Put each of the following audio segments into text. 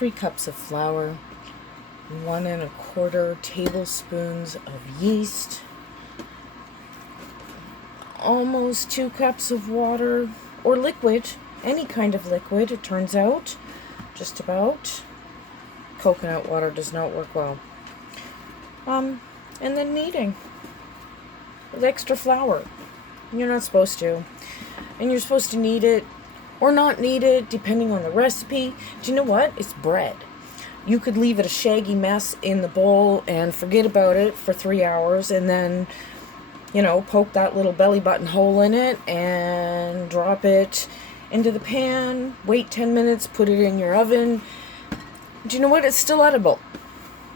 3 cups of flour, 1 1/4 tablespoons of yeast, almost 2 cups of water, or liquid, any kind of liquid, it turns out, just about. Coconut water does not work well. And then kneading with extra flour. You're not supposed to. And you're supposed to knead it or not knead it, depending on the recipe. Do you know what? It's bread. You could leave it a shaggy mess in the bowl and forget about it for 3 hours, and then, poke that little belly button hole in it and drop it into the pan, wait 10 minutes, put it in your oven. Do you know what? It's still edible.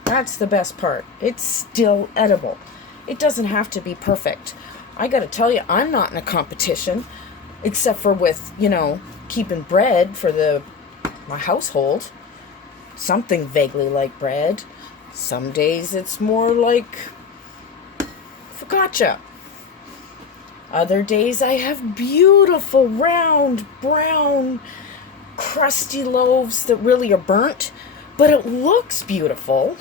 That's the best part. It's still edible. It doesn't have to be perfect. I gotta tell you, I'm not in a competition, except for with, keeping bread for my household. Something vaguely like bread. Some days it's more like focaccia. Other days I have beautiful, round, brown, crusty loaves that really are burnt, but it looks beautiful.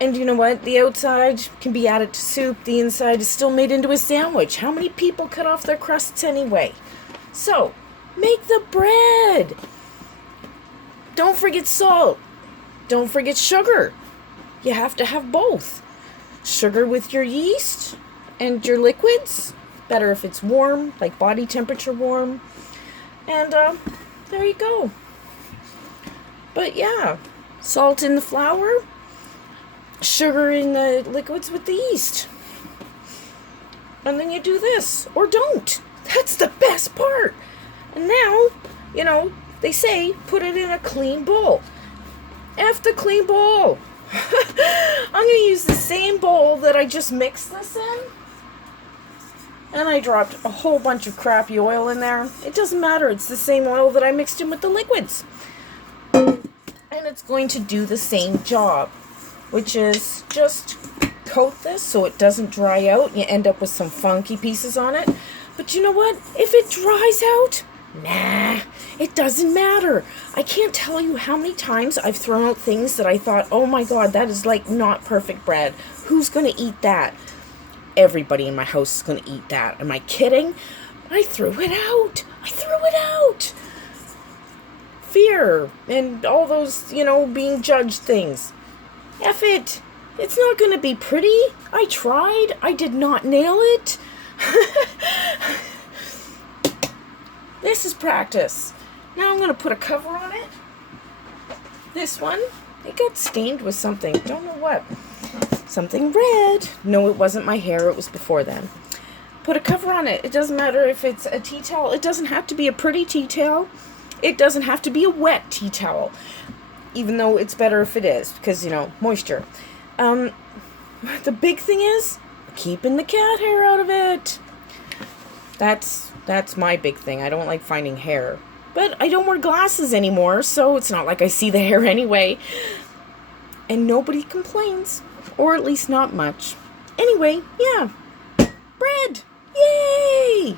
And you know what? The outside can be added to soup. The inside is still made into a sandwich. How many people cut off their crusts anyway? So, make the bread. Don't forget salt. Don't forget sugar. You have to have both. Sugar with your yeast and your liquids. Better if it's warm, like body temperature warm. And there you go. But yeah, salt in the flour, sugar in the liquids with the yeast. And then you do this, or don't. That's the best part. And now, they say put it in a clean bowl. F the clean bowl. I'm going to use the same bowl that I just mixed this in. And I dropped a whole bunch of crappy oil in there. It doesn't matter. It's the same oil that I mixed in with the liquids. And it's going to do the same job, which is just coat this so it doesn't dry out. You end up with some funky pieces on it. But you know what? If it dries out, it doesn't matter. I can't tell you how many times I've thrown out things that I thought, oh my God, that is like not perfect bread. Who's going to eat that? Everybody in my house is going to eat that. Am I kidding? I threw it out. Fear and all those, being judged things. F it. It's not going to be pretty. I tried. I did not nail it. This is practice. Now I'm going to put a cover on it. This one, it got stained with something. Don't know what. Something red. No, it wasn't my hair. It was before then. Put a cover on it. It doesn't matter if it's a tea towel. It doesn't have to be a pretty tea towel. It doesn't have to be a wet tea towel. Even though it's better if it is. Because, moisture. The big thing is keeping the cat hair out of it. That's my big thing. I don't like finding hair. But I don't wear glasses anymore, so it's not like I see the hair anyway. And nobody complains. Or at least not much. Anyway, yeah. Bread! Yay!